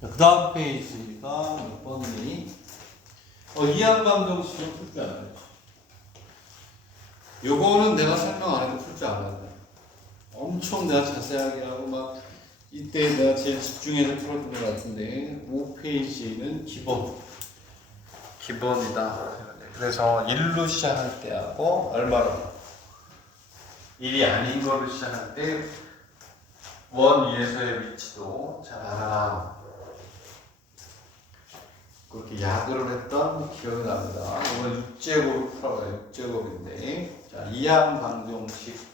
그 다음 페이지가 몇 번이니? 이항방정식은 풀 줄 알아야지. 요거는 내가 설명 안 해도 풀 줄 알아야 돼. 엄청 내가 자세하게 하고 막 이때 내가 제일 집중해서 풀었던 것 같은데 5페이지는 기본이다. 그래서 1로 시작할 때 하고 얼마로 1이 아닌 거로 시작할 때 원 위에서의 위치도 잘 알아. 그렇게 야구를 했던 기억이 납니다. 오늘 6제곱을 풀어봐요. 6제곱인데 자, 이항방정식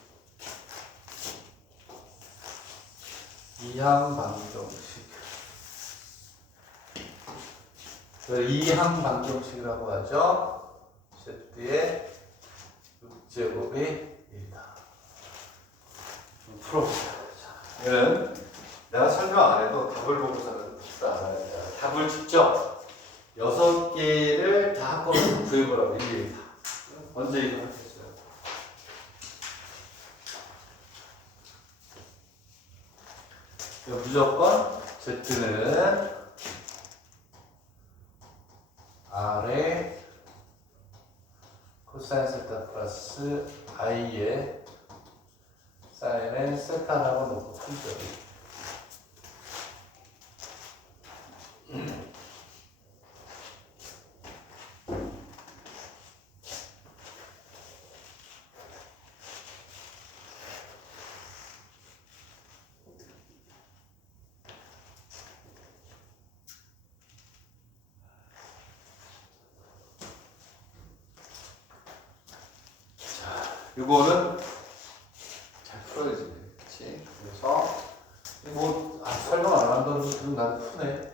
이항방정식이라고 하죠. Z의 6제곱이 1이다. 좀 풀어보자. 얘는 내가 설명 안 해도 답을 보고서는 답도 알아야 돼. 답을 직접 6개를 다 한꺼번에 구해보라고 일일이 다. 언제 이거 하겠어요? 무조건 Z는 R의 코사인 세타 플러스 I의 사인의 세타라고 놓고 풀죠. 이거는 잘 풀어야지, 그렇지? 그래서 설명 안 한다는 것도 나는 푸네.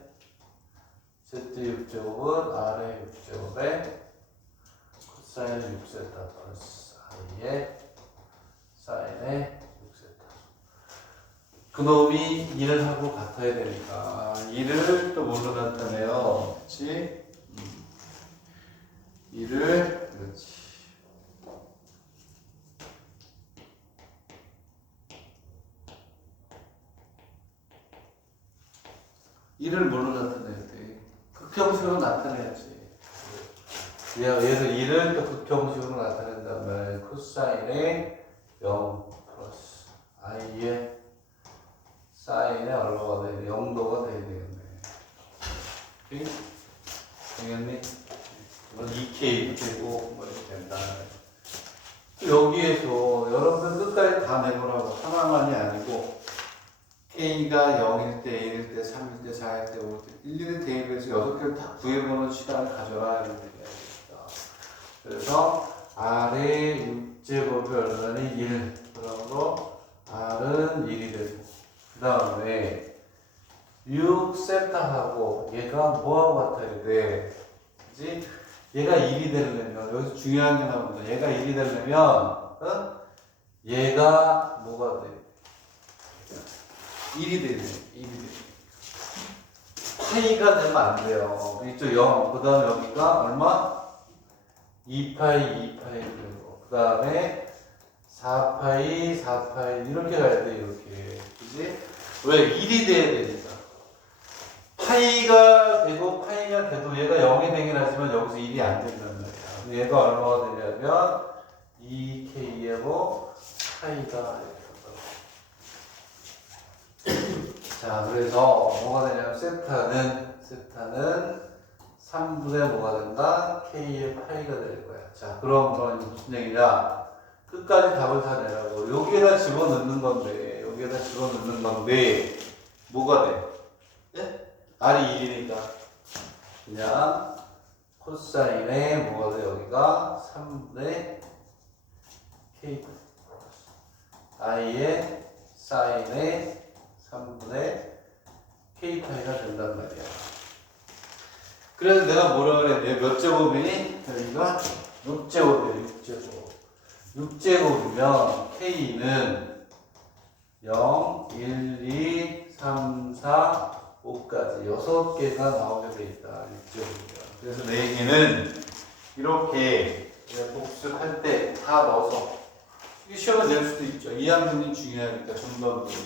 Z 6제곱은 R의 6제곱에 코사인 6세타 플러스 I의 사인의 6세타. 그놈이 1을 하고 같아야 되니까 1을 또 뭘로 나타내요? 그렇지? 1을 그렇지. 1을 뭘로 나타내야 돼? 극형식으로 나타내야지. 얘에서 1을 또 극형식으로 나타낸다면 코사인의 0 플러스 i의 사인의 얼마가 돼야 돼? 0도가 돼야 되겠네. 오케이? 되겠니? 이건 2K도 되고 뭐 이렇게 된다. 여기에서 여러분들 끝까지 다 내보라고. 하나만이 아니고 K가 0일 때, 1일 때, 3일 때, 4일 때, 5일 때, 1일을 대입해서 6개를 다 구해보는 시간을 가져라 이런 얘기입니다. 그래서 R의 6제곱이 얼마니? 1. 그러므로 R은 1이 되고 그 다음에 6세타하고 얘가 뭐하고 같아야 돼? 그치? 얘가 1이 되려면 여기서 중요한 게 나옵니다. 얘가 1이 되려면 얘가 뭐가 돼? 1이 되네. 1이 돼. 파이가 되면 안 돼요. 이쪽 0. 그 다음에 여기가 얼마? 2파이, 2파이 되고. 그 다음에 4파이, 4파이. 이렇게 가야 돼, 이렇게. 그지? 왜? 1이 돼야 되니까. 파이가 되고, 파이가 돼도 얘가 0이 되긴 하지만 여기서 1이 안 된단 말이야. 얘가 얼마가 되냐면 2K하고 파이가 자, 그래서 뭐가 되냐면 세타는 3분의 뭐가 된다? K의 파이가 될 거야. 자, 그럼 무슨 얘기냐? 끝까지 답을 다 내라고. 여기에다 집어넣는 건데, 뭐가 돼? 예? R이 1이니까. 그냥 코사인에 뭐가 돼? 여기가 3분의 K I의 사인에 3분의 K파이가 된단 말이야. 그래서 내가 뭐라 그랬냐? 몇 제곱이니? 여기가 6제곱이에요. 6제곱이면 K는 0, 1, 2, 3, 4, 5까지 6개가 나오게 돼 있다. 6제곱이면. 그래서 내 얘기는 이렇게 복습할 때 다 넣어서 시험을 낼 수도 있죠. 이항분이 중요하니까 정답을 보죠.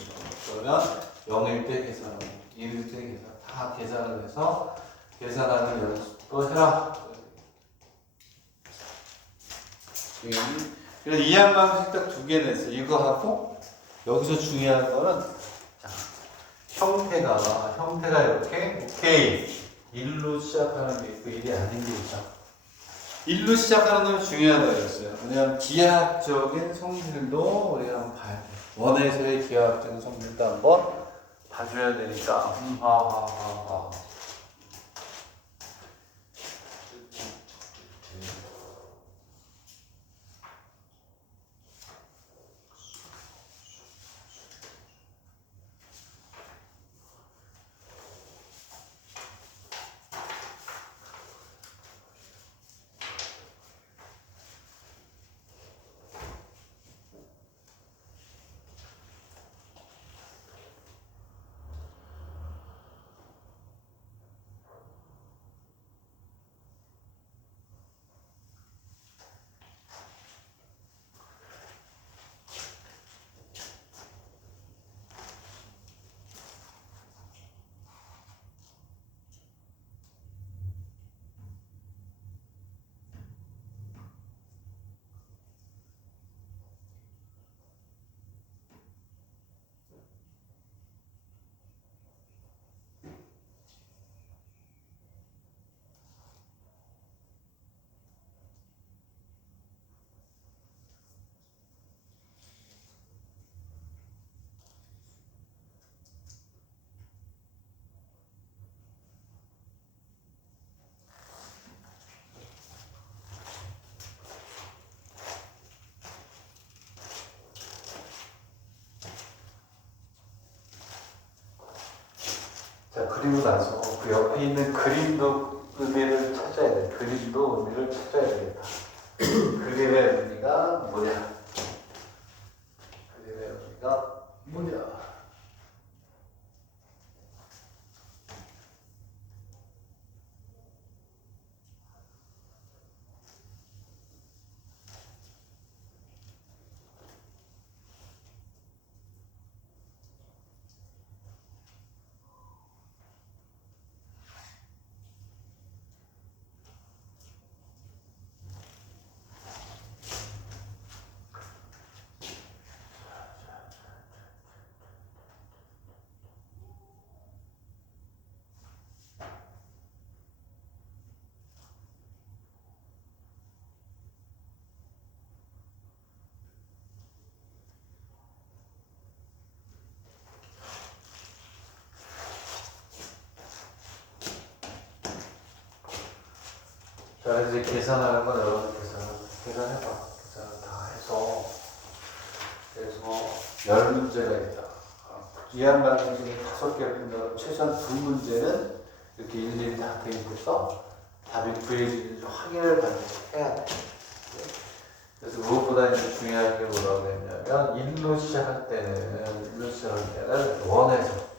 그러면 0일 때 계산, 1일 때 계산 다 다 계산을 해서 계산하는 연습도 해라. 그래서 이해한 방식 딱 두 개 냈어요. 이거 하고 여기서 중요한 거는 자, 형태가 이렇게 오케이 1로 시작하는 게 있고 1이 아닌 게 있다. 1로 시작하는 건 중요한 거였어요. 왜냐하면 기하학적인 성질도 우리가 한번 봐야 돼. 원에서의 기하학적인 성질도 한번 봐줘야 되니까. 자, 그리고 나서 그 옆에 있는 그림도 의미를 찾아야 돼. 그림도 의미를 찾아야 되겠다. 그림의 의미가 뭐냐? 그림의 의미가 뭐냐? 자, 그래서 이제 계산하는 건 여러분 계산해봐. 계산을 다 해서 그래서 10문제가 있다. 이해한 방식 중에 5개를 푼다면 최소한 2문제는 이렇게 일일이 다 대입해서 답이 구해지는지 확인을 반드시 해야 돼. 그래서 무엇보다 이제 중요한 게 뭐라고 했냐면 1로 시작할 때는 원에서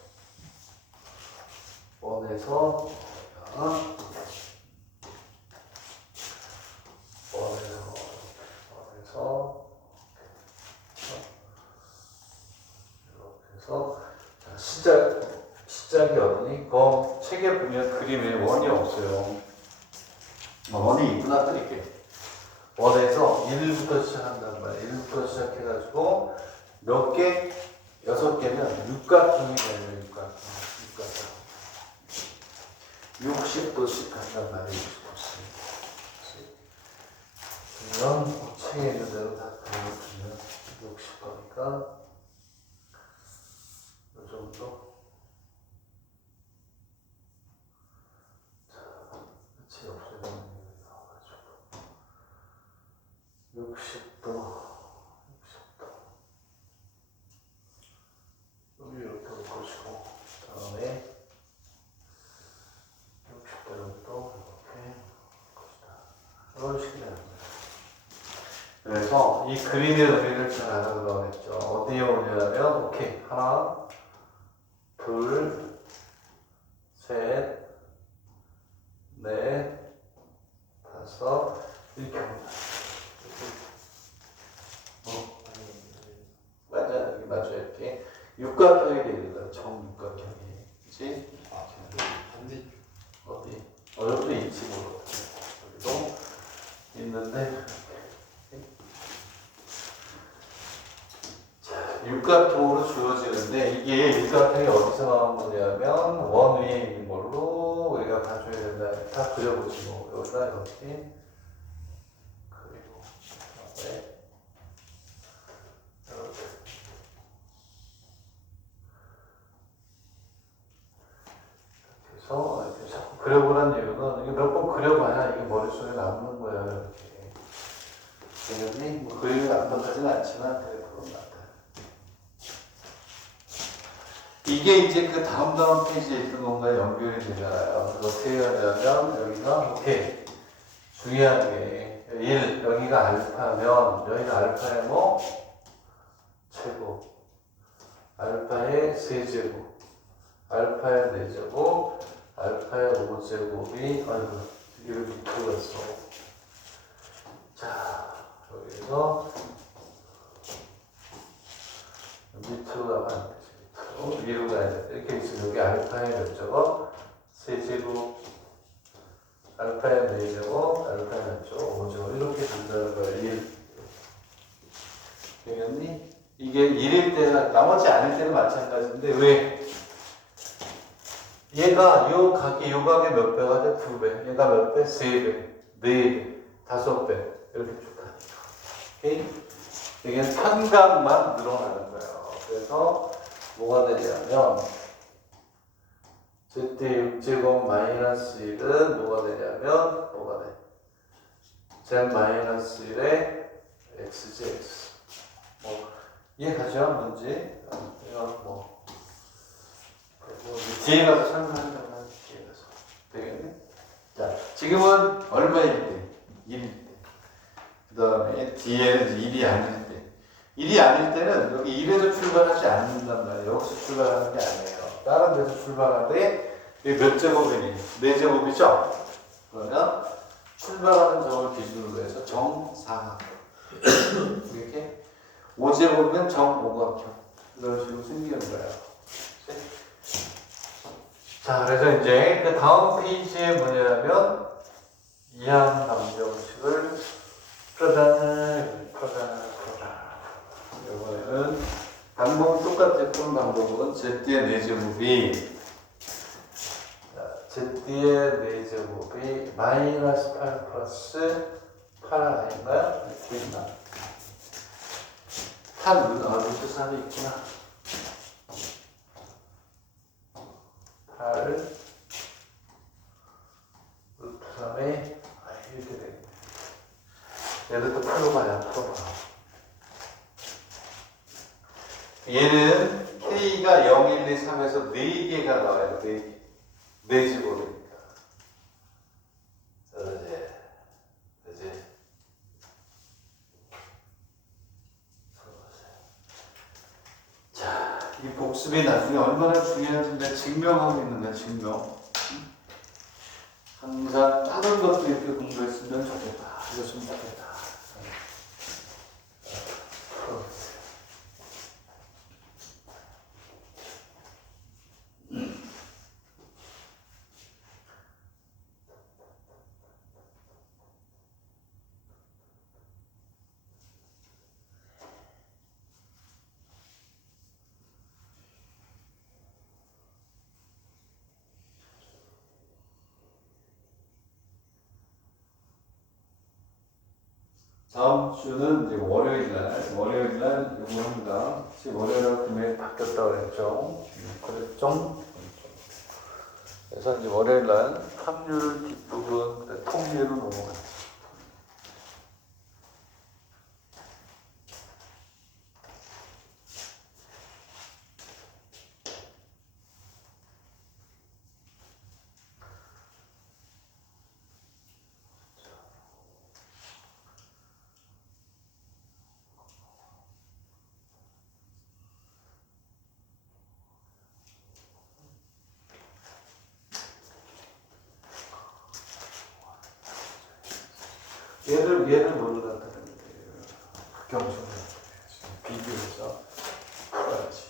시작이 어디니? 그 책에 보면 그림에 원이 없어요. 원이 있구나 그릴게. 원에서 1부터 시작한단 말이야. 1부터 시작해가지고 몇 개? 6개면 육각형이 되는 육각형. 60도씩 간단 말이야. 60도씩. 그러면 책에 있는 대로 다 그려주면 60도니까 이 정도. 자, 없애는 게 나와가지고 60도. 여기 이렇게 올 것이고, 다음에 60도로 이렇게 올 것이다. 이런 식이 되는 거예요. 그래서 이 그림의 의미를 잘 알아보라고 했죠. 어디에 오냐면, 오케이. 하나, 둘, 셋, 넷, 다섯, 이렇게 합니다. 맞아, 여기 맞춰야 이렇게. 육각형이 되는 거야. 정육각형이. 그치? 있는데 육각형으로 주어지는데 이게 육각형이 어디서 나온 거냐면 원 위에 있는 걸로 우리가 봐줘야 된다. 다 그려보지 뭐. 여기다 이렇게 그리고 이렇게 해서 이렇게 자꾸 그려보라는 이유는 이게 몇 번 그려봐야 이게 머릿속에 남는 거예요. 이렇게. 당연히 뭐 그림이 완벽하지는 않지만 그래 그런 것 같아요. 이게 이제 그 다음 페이지에 있던 것과 연결이 되잖아요. 그래서 어떻게 하냐면 여기가 이렇게 중요한 게 1, 여기가 알파면 여기가 알파의 뭐? 제곱 알파의 세제곱 알파의 4제곱 알파의 5제곱이 아이고 이걸 밑으로 했어. 자 여기서 밑으로 가면 안 되지. 위로 가야 돼. 이렇게 있으면 여기 알파의 몇 제곱? 세제곱 알파의 4제곱 알파의 몇 제곱? 5제곱 이렇게 간다는 거예요. 1 되겠니? 이게 1일 때나 나머지 아닐 때는 마찬가지인데 왜? 얘가 요 각이 요 각의 몇 배가 돼? 2배. 얘가 몇 배? 3배, 4배, 5배 이렇게 쭉 가니까. 오케이? 이게 편각만 늘어나는 거예요. 그래서 뭐가 되냐면 z6제곱 마이너스 1은 뭐가 되냐면 뭐가 돼? z 마이너스 1의 xjx 뭐 이해가죠? 문제? 이건 뭐 뒤에 가서 설명한다면 뒤에 가서 되겠네? 자, 지금은 얼마일 때? 1일 때. 그 다음에 뒤에는 1이 아닐 때. 1이 아닐 때는 여기 1에서 출발하지 않는단 말이에요. 여기서 출발하는 게 아니에요. 다른 데서 출발하는데 이게 몇 제곱이니? 4제곱이죠? 그러면 출발하는 점을 기준으로 해서 정사각형 이렇게 5제곱이면 정오각형 이런 식으로 생기는 거예요. 자, 그래서 이제 그 다음 페이지에 뭐냐면 이항 방정식을 풀어라. 이번에는 방법은 똑같아. 푸는 방법은 z의 4제곱이 z의 4제곱이 마이너스 8 플러스 8 아닌가요? 이렇게 있나? 8 루트 3이 있구나. 8 루트 3에 이렇게 되겠네. 얘를 또 풀어봐야 풀어봐. 얘는 K가 0, 1, 2, 3에서 4개가 나와요. 4개. 4제곱이니까. 그지? 자, 이 복습이 나중에 얼마나 중요한지 증명하고 있는 거야, 증명. 항상 다른 것도 이렇게 공부했으면 좋겠다. 이랬으면 좋겠다. 다음 주는 이제 월요일날 이거 합니다. 지금 월요일날 금요일 바뀌었다고 그랬죠. 그랬죠? 그래서 이제 월요일날 확률 뒷부분, 통계로 넘어가요. 얘를 모르다 드는데 경성을 비교해서 풀어야지.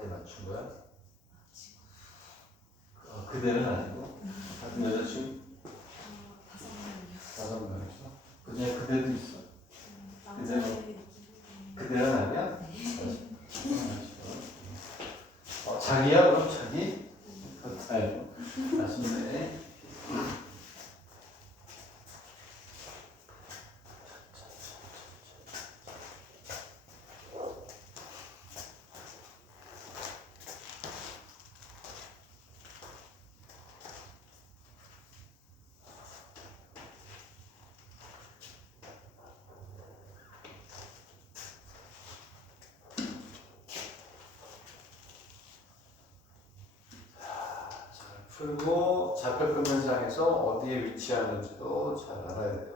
때 맞춘 거야? 그대는 아니고 같은 여자친구? 5명 있어? 그냥 그대도 있어? 그대는 아니야? 자기야 그럼 자기? 그렇다. 아쉽네. 그리고 좌표표 면상에서 어디에 위치하는지도 잘 알아야 돼요.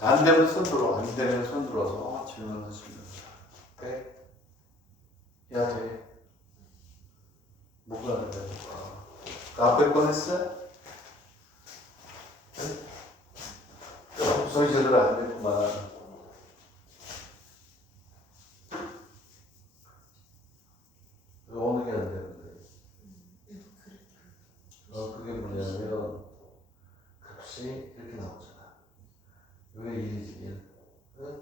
안 되면 손 들어. 안 되면 손 들어서 질문하시면 됩니다. 돼? 야, 돼. 뭐가 안 돼? 그 앞에 건 했어? 목소리 제대로 안 됐구만. 어느 게 안 되는데? 그게 뭐냐면 값이 이렇게 나오잖아. 이게 1이지, 1.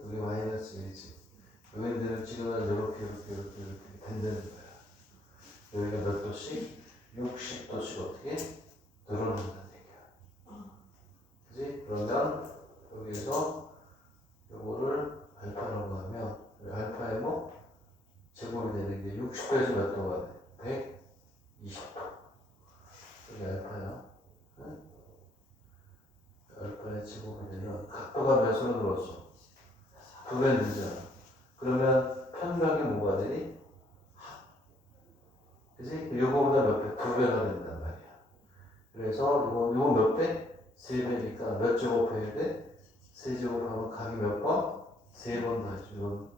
이게 마이너스 1이지. 여기는 지금 이렇게 된다는 거야. 여기가 몇 도씩? 60도씩 어떻게? 늘어난다는 얘기야. 그지? 그러면 여기에서 요거를 알파라고 하면 알파의 뭐? 제곱이 되는 게 60도에서 몇 도가 돼? 120도. 여기 알파야. 응? 알파의 제곱이 되면 각도가 몇으로 늘었어? 2배 늘잖아. 그러면 편각이 뭐가 되니? 그지? 요거보다 몇 배? 2배가 된단 말이야. 그래서 요거 몇 배? 3배니까 몇 제곱해야 돼? 3제곱하면 각이 몇 번? 3번 더해주고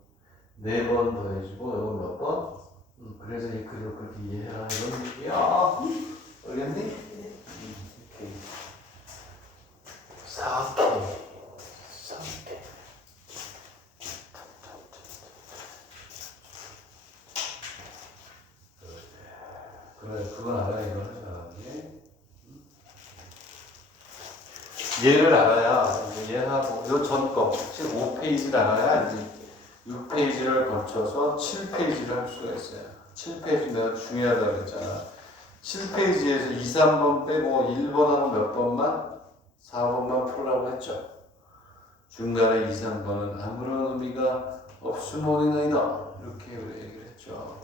4번 더해주고 요거 몇 번? 그래서 이 그림을 그렇게 이해해라 이런 얘기야. 알겠니? 이렇게 알아, 이걸 잘하지. 얘를 알아야, 이제 얘하고, 요 전 거, 즉 5페이지를 알아야 이제 6페이지를 거쳐서 7페이지를 할 수가 있어요. 7페이지 내가 중요하다고 그랬잖아. 7페이지에서 2, 3번 빼고 1번하고 몇 번만? 4번만 풀라고 했죠. 중간에 2, 3번은 아무런 의미가 없으모니나이다. 이렇게 우리 얘기를 했죠.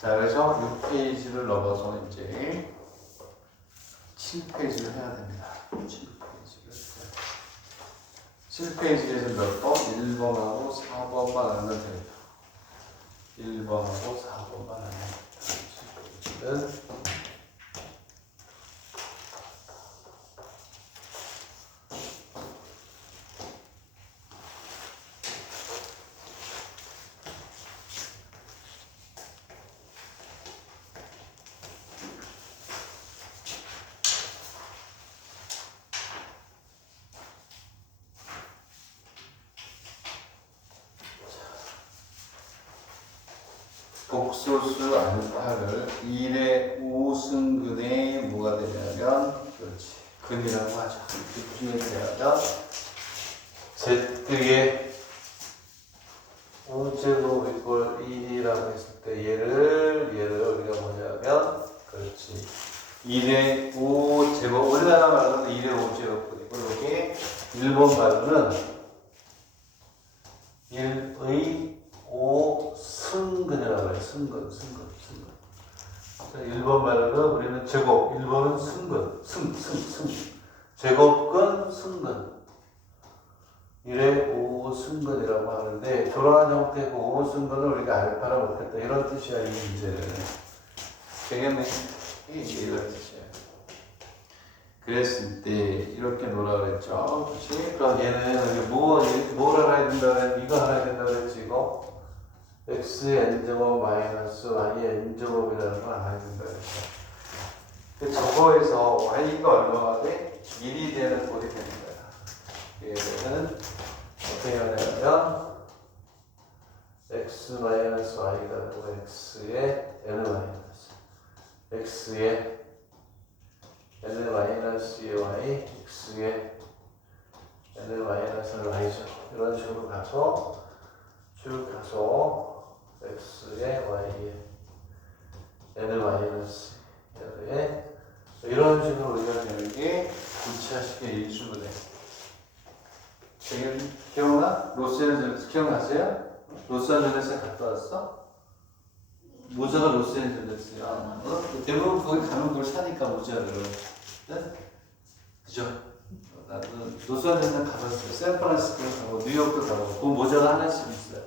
자, 그래서 6페이지를 넘어서 이제 7페이지를 해야 됩니다. 7페이지에서 몇 번? 1번하고 4번만 알면 됩니다. 1번하고 4번만 알면 됩니다. 7페이지는 복소수 알파를 1의 5승근에 뭐가 되냐면, 그렇지, 근이라고 하죠. 이렇게 되냐면 Z의 5제곱 이꼴 1이라고 했을 때 얘를 우리가 뭐냐면, 그렇지, 1의 5제곱, 우리나라 말로는 1의 5제곱이고, 여기 일본 말로는 1의 5승근이라고 해요. 승근. 자, 1번 말로는 우리는 제곱, 1번은 승근, 제곱근, 승근. 1의 5승근이라고 하는데, 저러한 형태의 5승근을 우리가 알파라 못했다. 이런 뜻이야, 이 문제는. 되겠네? 이게 이런 뜻이야. 그랬을 때, 이렇게 놓으라 그랬죠. 그치? 그럼 얘는 뭘 알아야 된다 그랬지? 이거 알아야 된다 그랬지, 이거? x의 n제곱 마이너스 y의 n제곱이라는 걸 알아야 된다 그랬죠. 저거에서 y가 얼마가 돼? 1이 되는 꼴이 되는 거야. 얘는 어떻게 하냐면 x 마이너스 y가 되고 x의 n 마이너스 x의 n 마이너스의 y x의 n 마이너스는 y죠. 이런 식으로 가서 쭉 가서 x의 y의 n 마이너스 의 이런 식으로 우리가 되는 게 부차식의 일수분해. 지금 기억나? 로스앤젤레스 기억나세요? 로스앤젤레스에 갔다 왔어? 모자가 로스앤젤레스야. 어? 대부분 거기 가면 그걸 사니까 모자를. 네? 그죠? 나도 로스앤젤레스 가봤어요. 샌프란시스코 가고 뉴욕도 가고 그 모자가 하나씩 있어요.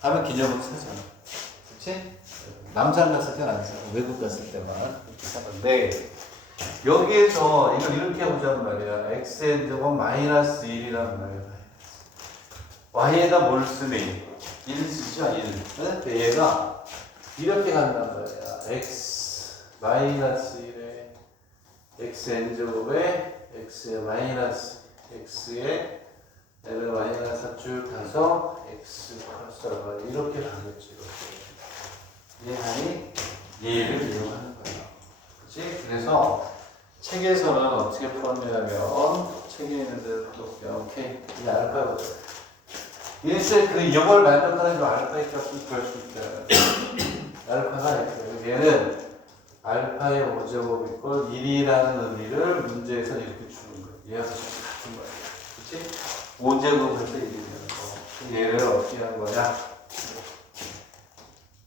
가면 기념으로 사잖아. 그치? 남산 갔을 때는 안 사고 외국 갔을 때만 이렇게 사는데, 여기에서 이걸 이렇게 보자는 말이야. xn제곱 마이너스 1이란 말이야. y에다 뭘 쓰면 1 쓰죠? 1. 얘가 이렇게 간단 말이야. x 마이너스 1에 xn제곱에 x의 마이너스 x의 n을 마이너스 쭉 가서 x 플러스 알파 이렇게 가겠지. 이렇게. 얘를 이용하는 거예요. 그치? 그래서 책에서는 어떻게 풀었냐면, 책에 있는 대로 풀었고요. 오케이. 이 알파거든. 이걸 만족하는 거 알파의 값을 구할 수 있다. 알파가 있어요. 얘는 알파의 5제곱 이꼴 1이라는 의미를 문제에서 이렇게 주는 거예요. 얘하고 같은 거예요. 그치? 5제곱 할 때 1이라는 거. 얘를 어떻게 한 거냐?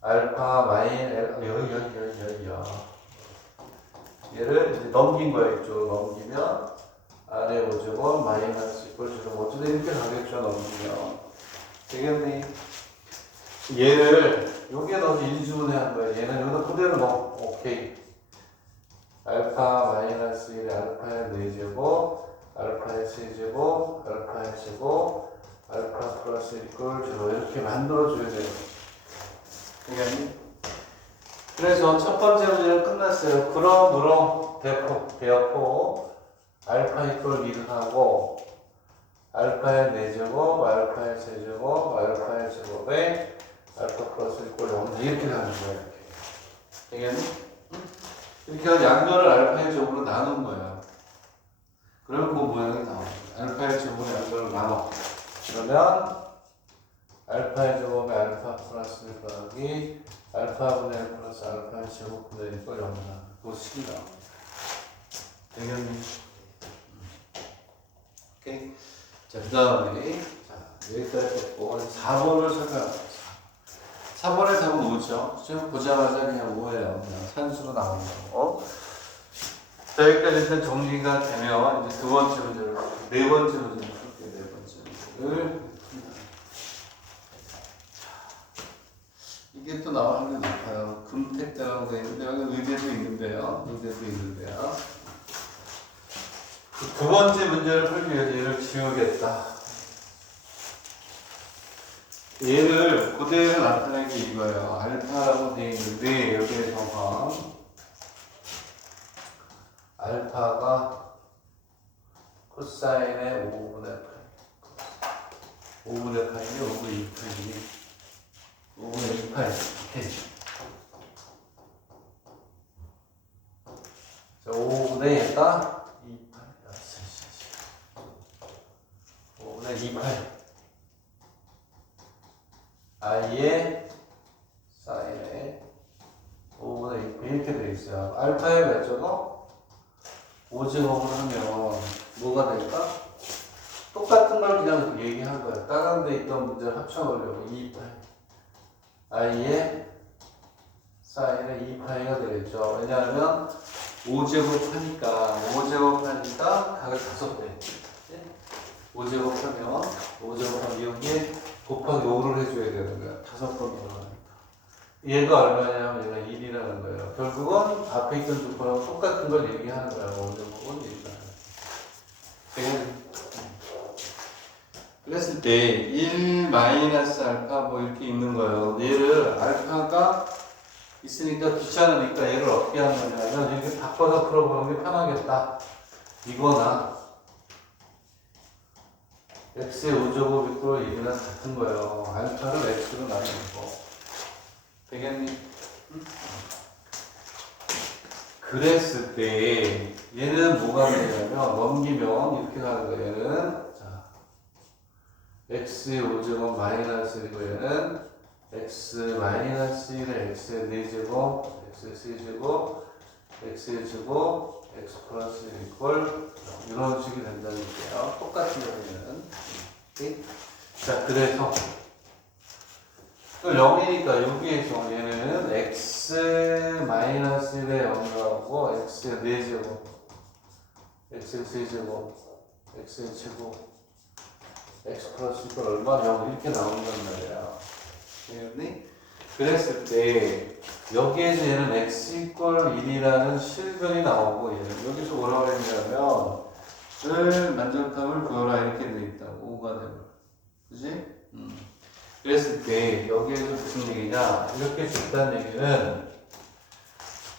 알파 얘를 이제 넘긴 거야. 이쪽으로 넘기면 아래 5제곱 마이너스 이꼴처럼 어쩌다 이렇게 가겠죠. 넘기면 되겠니? 얘를 여기에 넣어서 인수분해 한 거야. 얘는 여기다 그대로 넣어. 오케이. 알파 마이너스 1에 알파의 4제곱 세제곱 알파의 제곱 알파 플러스 이퀄 0 이렇게 만들어줘야 돼요. 되겠니? 그래서 첫 번째 문제는 끝났어요. 그러므로 배웠고 알파 이퀄 1을 하고 알파의 4제곱 알파의 세제곱 알파의 제곱에 알파 플러스 이퀄 0 이렇게 가는 거예요. 되겠니? 이렇게 해서 양변을 알파의 제곱으로 나눈 거예요. 그러면 그 모양이 나와요. 알파의 제곱으로 양변을 나눠. 그러면 알파의 제곱에 알파 플러스 1 더하기 알파분의 1 플러스 알파의 제곱분의 1 걸 0을 나눠. 그거 식이 나와요. 되겠니? 오케이. 자, 그 다음에 여기까지 했고 4번을 설명합니다. 4번의 답은 뭐죠? 지금 보자마자 그냥 뭐예요? 그냥 산수로 나오는 거. 자, 여기까지 일단 정리가 되면 이제 두 번째 문제를 네 번째 문제를 풀게요. 네 번째 문제를 이게 또 나와 하면 높아요. 금택자라고 되어 있는데 여기 의대도 있는데요. 의대도 있는데요. 두 번째 문제를 풀기 위해서 얘를 지우겠다. 얘를 그대로 나타내는 게 이거예요. 알파라고 되어 있는데 여기에서가 알파가 코사인의 5분의 8 5분의 8이니 5분의 2파이니 5분의 2파이 이렇게 자 5분의 얘가 2파이 5분의 2파이 i의 사인에 5분의 2 이렇게 되어 있어요. 알파의 몇 제곱? 5제곱을 하면 뭐가 될까? 똑같은 걸 그냥 얘기한 거야. 다른 데 있던 문제를 합쳐보려고 2파이 i의 사인에 2파이가 되겠죠. 왜냐하면 5제곱 하니까 각을 5배 5제곱 하면 여기에 곱하기 5를 해줘야 되는 거야. 5번 들어가니까. 얘가 얼마냐면 얘가 1이라는 거예요. 결국은 앞에 있던 두 번하고 똑같은 걸 얘기하는 거야. 5제곱은 1이다. 그랬을 때 1 마이너스 알파 뭐 이렇게 있는 거예요. 얘를 알파가 있으니까 귀찮으니까 얘를 어떻게 하는 거냐면 이렇게 바꿔서 풀어보는 게 편하겠다. 이거나 x의 5제곱 이꼴 1이랑 같은 거예요. 알파를 x로 나누고 되겠니? 그랬을 때 얘는 뭐가 되냐면 넘기면 이렇게 가는 거예요. 얘는 자 x의 5제곱 마이너스 1이고 얘는 x 마이너스 1에 x의 4제곱 x의 3제곱 x의 제곱 x 플러스 1 이퀄 이런 식이 된다는 거예요. 똑같은 경우에는. 자, 그래서 또 0이니까 여기에서 얘는 x 마이너스 1에 0하고 x의 4제곱 x의 3제곱 x의 제곱 x 플러스 1 얼마 0 이렇게 나온단 말이야. 그랬을 때 여기에서 얘는 x 이퀄 1이라는 실근이 나오고 얘는 여기서 뭐라고 했냐면 을 만족함을 구해라 이렇게 돼 있다고 5가 되면 그지? 그랬을 때 여기에서 무슨 얘기냐 이렇게 줬다는 얘기는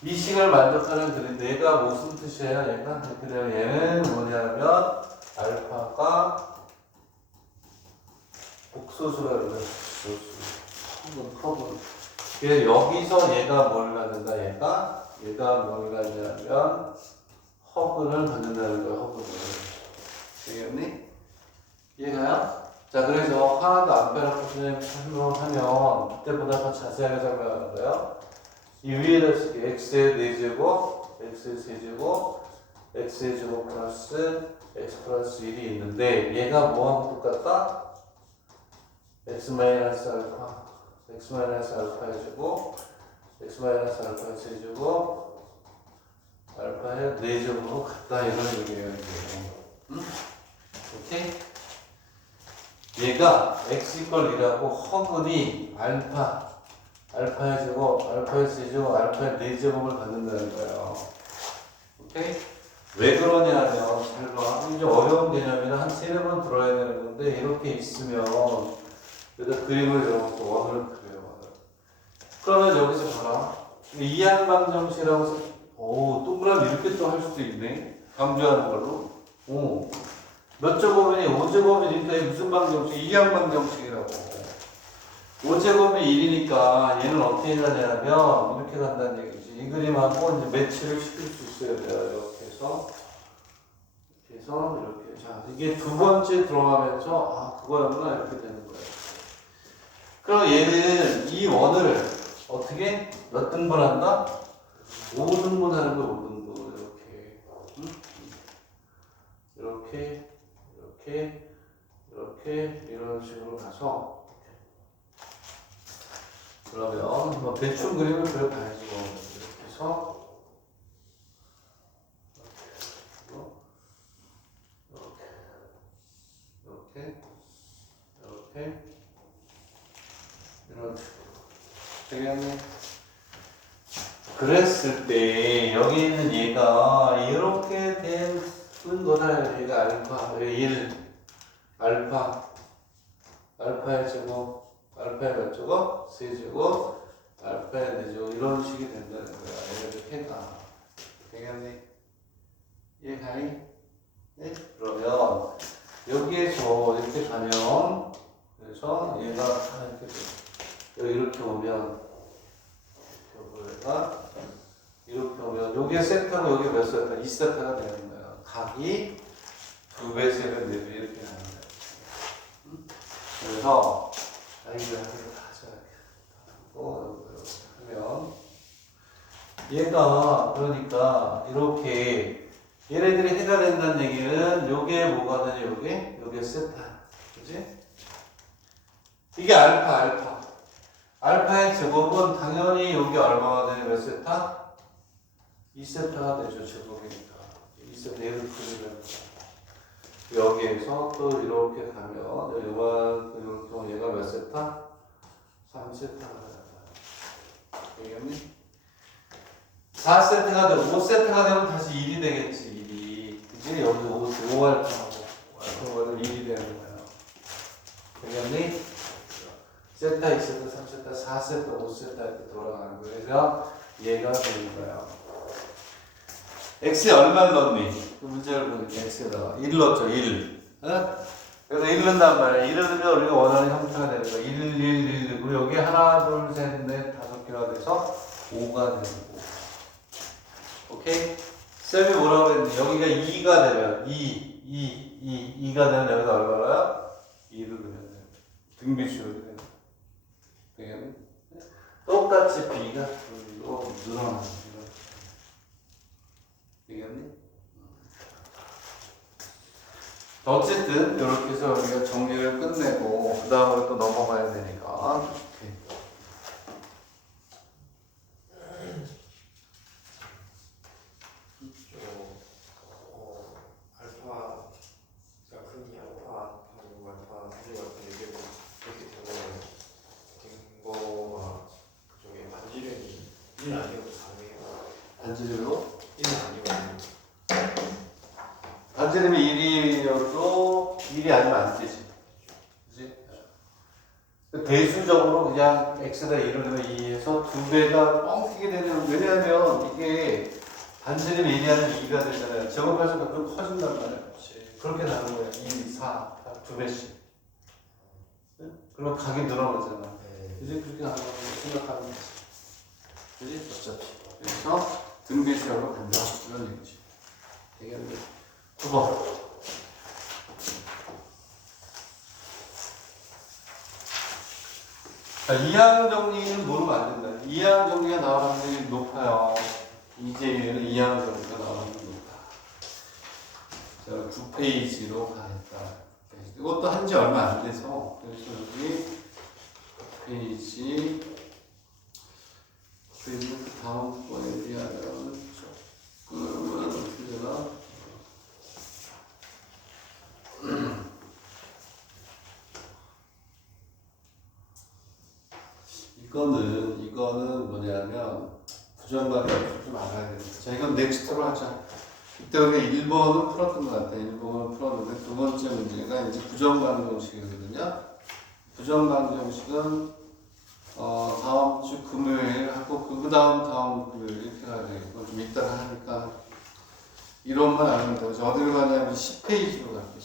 이 식을 만족하는 글인데 얘가 무슨 뜻이에요? 얘가 이렇게 되면 얘는 뭐냐면 알파가 복소수라 그래요. 복소수 그래서 여기서 얘가 뭘 갖는다? 얘가 뭘 갖냐면 허근을 갖는다는 거야. 허근을. 되겠니? 이해가요? 자, 그래서 하나도 안 빼놓고 설명하면 그때보다 더 자세하게 설명하는 거예요. 이 위에다 쓸게. x의 4제곱, x의 3제곱, x의 제곱 플러스 x 플러스 1이 있는데 얘가 뭐하고 똑같다? x 마이너스 알파, x 마이너스 알파의 제곱, x 마이너스 알파의 세제곱, 알파의 4제곱으로 같다 이런 얘기예요. 응? 오케이? 얘가 x 이퀄 1하고 허근이 알파의 제곱, 알파의 세제곱, 알파의 4제곱을 갖는다는 거예요. 오케이? 왜 그러냐면 잘 봐. 이제 어려운 개념이라 한 3-4번 들어야 되는 건데, 이렇게 있으면, 여기다 그림을 이렇게 원을 그려요, 원을. 그러면 여기서 봐라. 이항방정식이라고 해서, 오, 동그라미 이렇게 또 할 수도 있네. 강조하는 걸로. 오. 몇 제곱이니? 5제곱이니까 이게 무슨 방정식? 이항방정식이라고. 5제곱이 1이니까 얘는 어떻게 가냐면 이렇게 간다는 얘기지. 이 그림하고 이제 매치를 시킬 수 있어야 돼요. 이렇게 해서 이렇게. 자, 이게 두 번째 들어가면서 아 그거였구나 이렇게 되는 거예요. 그럼 얘는 이 원을 어떻게 몇 등분한다? 5등분 하는 거예요. 5등분 이렇게. 응? 이렇게 이런 식으로 가서. 그러면 뭐 대충 그림을 그려봐야지 뭐. 이렇게 해서 이렇게 이런 되겠네. 그랬을 때 여기 있는 얘가 이렇게 된 거다. 얘가 알파 1 알파의 제곱 알파의 몇 제곱? 세제곱 알파의 4제곱 이런 식이 된다는 거야. 이렇게 가. 되겠니? 이해가니? 네? 그러면 여기에서 이렇게 가면 그래서 얘가 이렇게 돼. 이렇게 오면 이렇게 오면 여기에 세타고 여기 몇 세타? 2세타가 되는 거야. 각이 2배, 3배, 4배 이렇게 하는 거야. 그래서 이거 하면 얘가 그러니까 이렇게 얘네들이 해가 된다는 얘기는 요게 뭐가 되냐 요게 세타 그지? 이게 알파의 제곱은 당연히 요게 얼마가 되냐 몇 세타? 2세타가 되죠 제곱이니까 2세타 얘를 그리면 여기에서 또 이렇게 가면 이렇게 얘가 몇 세타? 3세타가 되겠니? 4세트가 되고 5세트가 되면 다시 1이 되겠지. 1이. 이제 여기 5알파하고 알파가 1이 되는 거야. 되겠니? 세타, 2세타, 3세타, 4세타, 5세타 이렇게 돌아가는 거야. 그래서 얘가 되는 거야. x에 얼마를 넣니? 그 문제를 보니까 x에다가 1 넣었죠. 1. 어? 그래서 1 넣는단 말이야. 1을 넣으면 우리가 원하는 형태가 되는 거야. 1, 그리고 여기 하나, 둘, 셋, 넷, 5개가 돼서 5가 되는 거고. 오케이? 쌤이 뭐라고 했는데 여기가 2가 되면 2가 되면 여기다 얼마나요? 2를 넣으면 돼요. 등비수열이 되는 되겠네? 똑같이 B가 또 늘어나는 거예요. 되겠니? 어쨌든 이렇게 해서 우리가 정리를 끝내고 그 다음으로 또 넘어가야 되니까 오케이. 반지름으로? 반지름이 1이어도 1이 아니면 안 되지. 그치? 대수적으로 그냥 x에다 1을 넣으면 2에서 2배가 뻥 튀게 되는, 왜냐하면 이게 반지름이 1이 아니면 2가 되잖아요. 제곱해서 가끔 커진단 말이야. 그렇게 나는 거야. 2, 4, 2배씩. 그러면 각이 늘어나잖아. 이제 그렇게 나는 거 생각하면 되지. 그지? 어차피. 그래서 등비수열로 간다. 이런 얘기지. 되겠네. 9번. 자, 이항 정리는 모르면 안 된다. 이항 정리가 나올 확률이 높아요. 이재율은 이항 정리가 나올 확률이 높아. 자, 9페이지로 가겠다. 이것도 한지 얼마 안 돼서. 그래서 여기 9페이지. 그리고 다음 거에 비하면 조금은 어떻게 되나? 이거는 뭐냐면 부정관계 좀 알아야 됩니다. 자, 이건 넥스트로 하자. 이때 우리가 1번은 풀었던 것 같아요. 1번은 풀었는데 두 번째 문제가 이제 부정강정식이거든요. 부정강정식은 다음 주 금요일 하고 그 다음 금요일 이렇게 가야 되겠고 좀 이따가 하니까 이론만 알면 되고 어디로 가냐면 10페이지로 갈게요.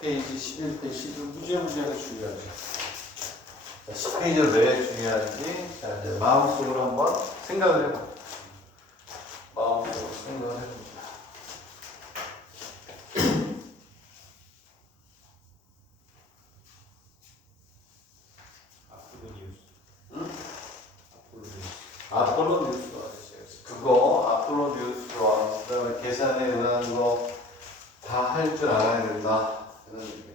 10페이지, 11페이지 무지무지하게 중요하죠. 10페이지가 왜 중요한지 자, 이제 마음속으로 한번 생각을 해봐. 마음속으로 생각을 해봅니다. 아폴로 뉴스와 그거 아폴로 뉴스와 그다음에 계산에 의한 거 다 할 줄 알아야 된다 이런 얘기예요.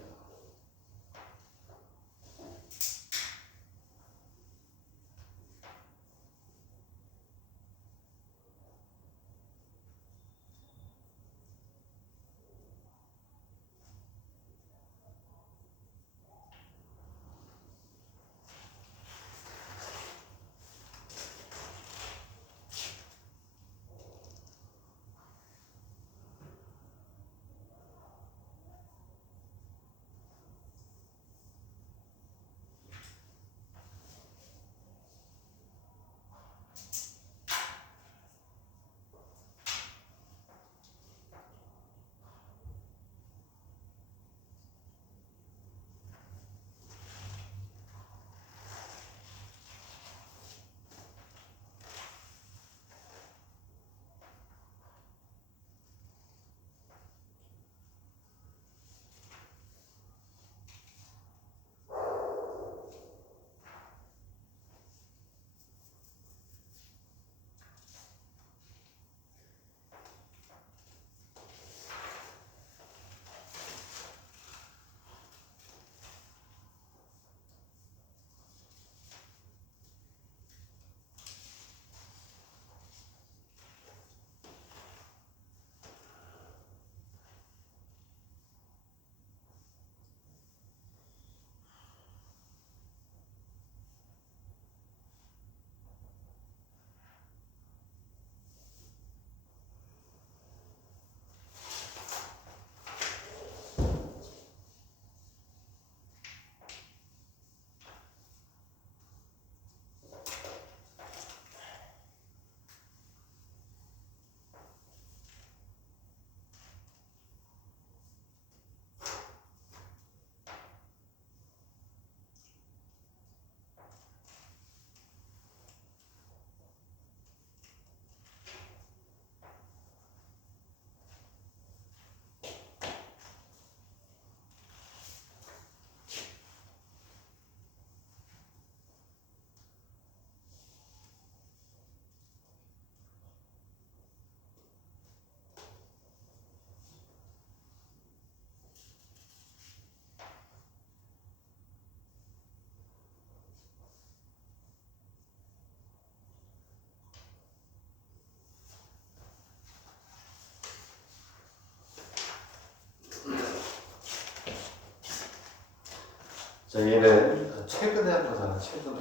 자, 얘는 최근에 한 거잖아, 최근에.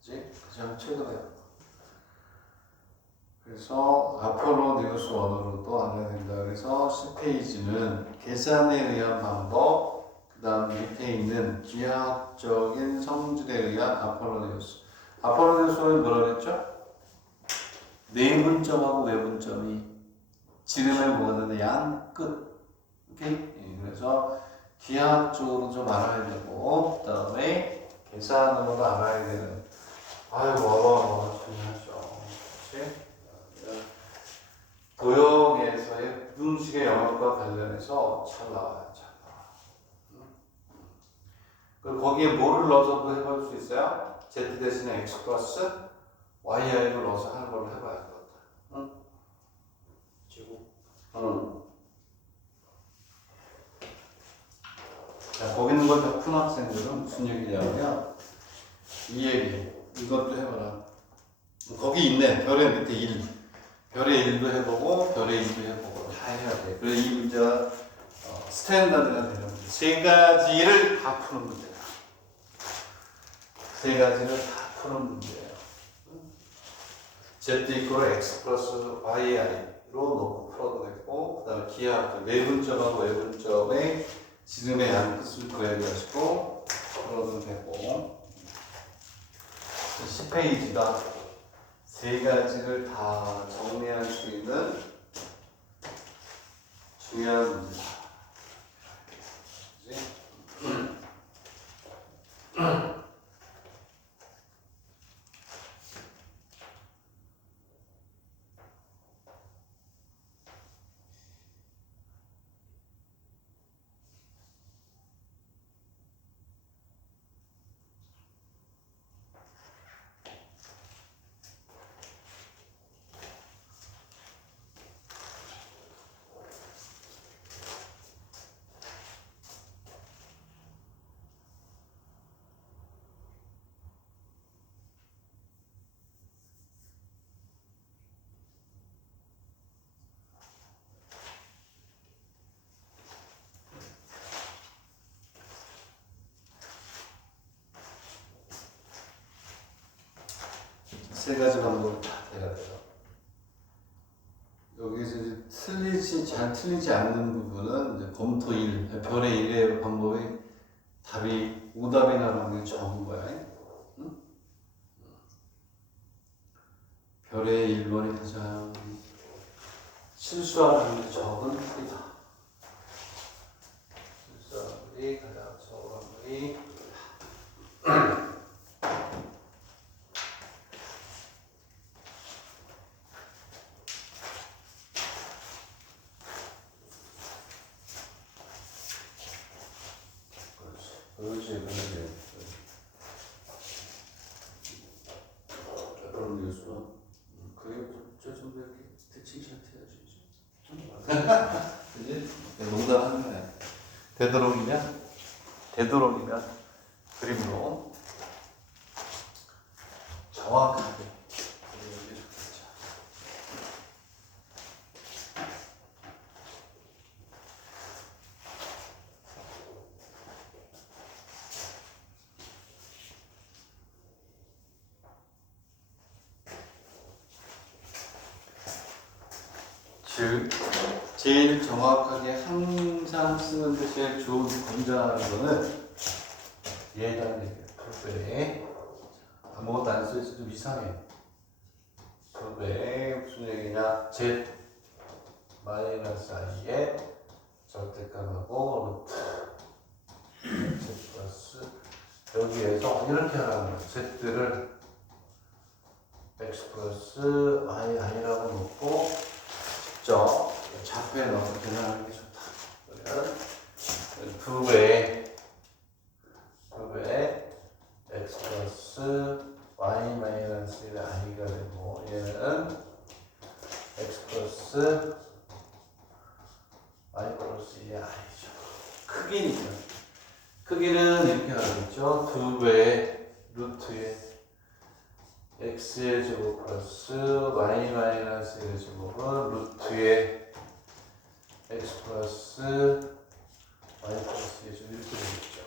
그지? 가장 최근에 한 거. 그래서 아폴로 뉴스 원으로도 안 해야 된다. 그래서 10페이지는 계산에 의한 방법, 그 다음 밑에 있는 기하학적인 성질에 의한 아폴로 뉴스. 아폴로 뉴스는 뭐라 그랬죠? 내분점하고 외분점이 지름에 뭐가 되는 양 끝. 오케이? 그래서 기하학적으로 좀 알아야 되고, 그 다음에 계산으로도 알아야 되는. 아이고, 뭐가 중요하죠. 그치? 도형에서의 부등식의 영역과 관련해서 잘 나와요. 잘 나와. 그리고 거기에 뭐를 넣어서도 해볼 수 있어요? Z 대신에 X 플러스 YI를 넣어서 하는 걸로 해봐야 될 것 같아. 응? 제곱. 응. 자, 거기 있는 걸 다 푼 학생들은 무슨 얘기냐면 이 얘기, 이것도 해봐라. 거기 있네. 별의 밑에 1. 별의 1도 해보고 별의 2도 해보고 다 해야 돼. 그래서 이 문제가 스탠다드가 되는 문제. 세 가지를 다 푸는 문제야. 세 가지를 다 푸는 문제예요. Z 이퀄 X 플러스 YI. 놓고 풀어도 되고, 그 다음에 기하학적, 내분점하고 외분점의 지름의 양 끝을 구해가지고 풀어도 되고, 10페이지가 세 가지를 다 정리할 수 있는 중요한 문제다. 그치? 세 가지 방법이 다 돼야 돼요. 여기서 이제 잘 틀리지 않는 부분은 이제 검토 1, 별의 1의 방법이 답이 오답이 나오는 게 적은 거야. 응? 별의 1번이 가장 실수하는 게 적은 풀이다. 실수하는 게 가장 적은 풀이. 그렇지. 그런 뉴스. 그게 좀 이렇게 대칭샷 해야지. 그지? 농담하는 거야. 되도록이면 그림으로 정확하게 그리는 게 좋겠죠. 즉, 제일 정확하게 항상 쓰는데 제일 좋은 권장하는 거는 얘라는 얘기예요. 풀배. 아무것도 안 써있어 좀 이상해. 풀배 무슨 얘기냐? Z 마이너스 i에 절대값하고 루트 Z 플러스 여기에서 이렇게 하라는 거예요. Z를 x 플러스 i라고 놓고 직접 좌표에 넣어서 계산하는 게 좋다. 그러면 2배에 x 플러스 y 마이너스 1 i가 되고 얘는 x 플러스 y 플러스 2의 i죠. 크기니까. 크기는 이렇게 하겠죠. 2배의 루트에 x의 제곱 플러스 y 마이너스 1의 제곱은 루트에 x 플러스 y 플러스 2의 제곱 이렇게 되겠죠.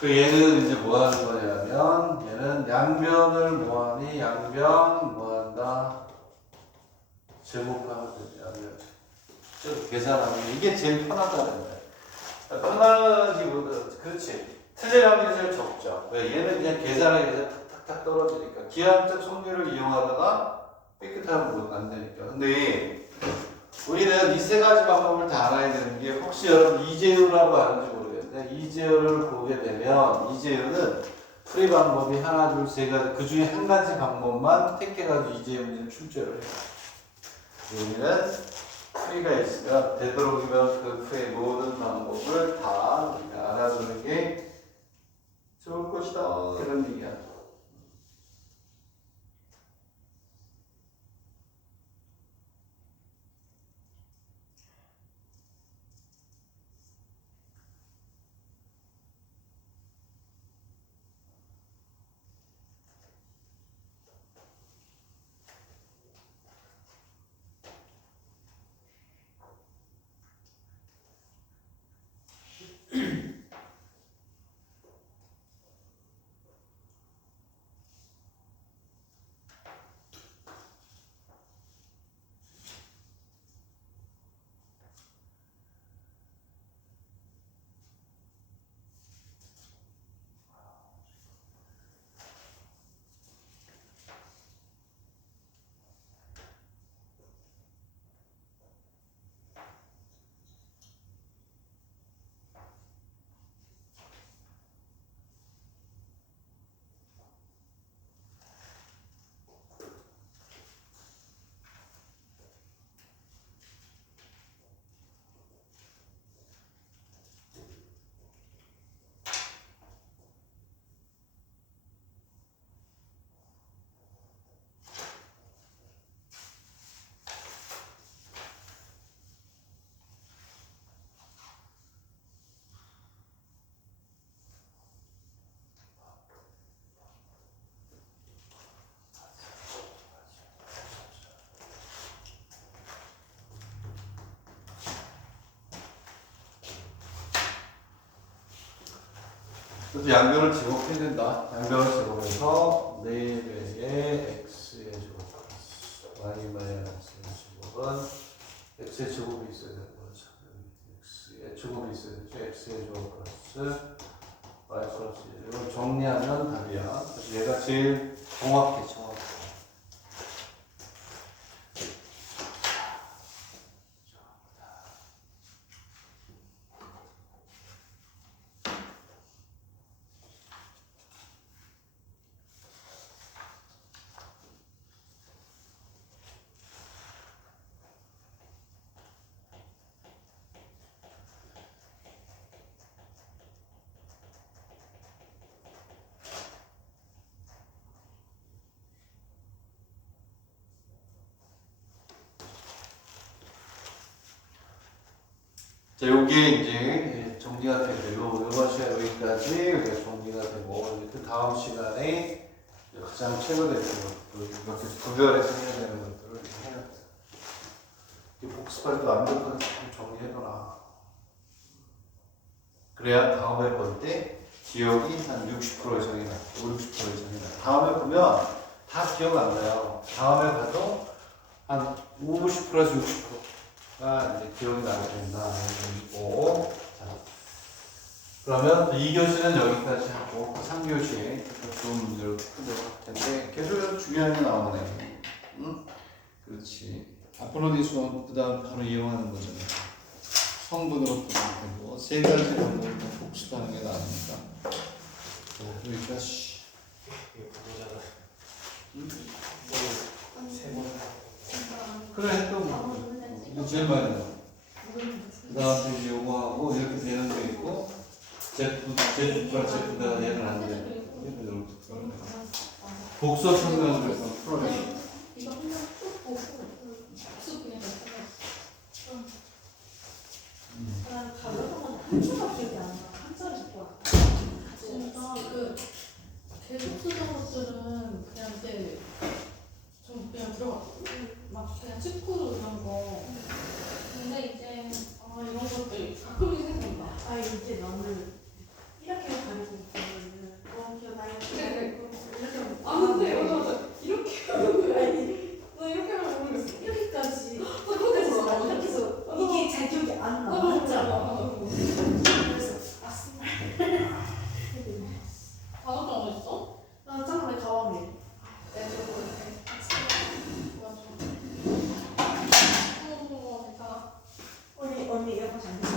그 얘는 이제 뭐 하는 거냐면 얘는 양변을 뭐하니? 양변 뭐한다? 제곱하면 되죠. 양변 계산하면 이게 제일 편하다는 거야. 편하기보다 그렇지. 틀릴 확률이 제일 적죠. 왜? 얘는 그냥 계산하기 위해서 탁탁탁 떨어지니까. 기하학적 속률을 이용하다가 삐끗하면 안 되니까. 근데 우리는 이 세 가지 방법을 다 알아야 되는 게 혹시 여러분 이재율이라고 아는지 모르겠는데 이재율을 보게 되면 이재율은 풀이 방법이 하나, 둘, 세 가지 그 중에 한 가지 방법만 택해가지고 이재율 문제를 출제를 해요. 우리는 풀이가 있으면 되도록이면 그 풀의 모든 방법을 다 알아두는 게 좋을 것이다. 그런 얘기야. 그래서 양변을 제곱해야 된다. 양변을 제곱해서 4배의 x의 제곱 플러스 y 마이너스 제곱은 x의 제곱이 있어야 되는 거죠. x의 제곱이 있어야 되죠. x의 제곱 플러스 y 플러스 이걸 정리하면 답이야. 그래서 얘가 제일 정확해. 자, 요게 이제 정리가 되고, 이번 시간 여기까지 우리가 정리가 되고, 이제 그 다음 시간에 가장 최근에 이렇게 구별해서 해야 되는 것들을 해야 돼. 이 복습할 때 완벽하게 좀 정리해둬라. 그래야 다음에 볼 때 기억이 한 60% 이상이 나, 50, 60% 이상이 나. 다음에 보면 다 기억 안 나요. 다음에 봐도 한 50%에서 60%가 이제 기억이 나게 된다. 그리고 자, 그러면 2교시는 여기까지 하고 3교시에 좋은 문제로 풀도록 할 텐데 계속 중요한 게 나오네. 응? 그렇지. 아폴로니 수원 그 다음 바로 이용하는 거잖아. 성분으로 풀면 되고 세 가지 방법으로 복습하는 게 나옵니다. 여기까지. 이거 그거잖아. 응? 세번 그래 또 뭐. 이거 제일 많이 나와. 그 다음에 이제 요거하고 이렇게 되는 거 있고 제프가 얘는 안 돼. 얘는 복수 설명을 해서 풀어야 돼. 이거 그냥 쭉 보고 복수 그냥 냈어요. 난 가려면 한자가 기억이 안 나. 한자를 듣고 진짜 그 계속 쓰던 것들은 그냥 이제 좀 그냥 들어갔고 막 그냥 축구로 이런 거. 근데 이제 이런 것들 가끔씩 생각나. 이제 나는 이렇게 가리고 있거든. 기억 나요. 그래. 이렇게 근데 맞아. 이렇게 아니 나 이렇게 하면 모르겠어. 이렇게까지 이렇게 해서 이게 잘 기억이 안 나. 맞아. 그래서 다섯 장 어딨어? 나 짱내 가방에. 언니 이거 잘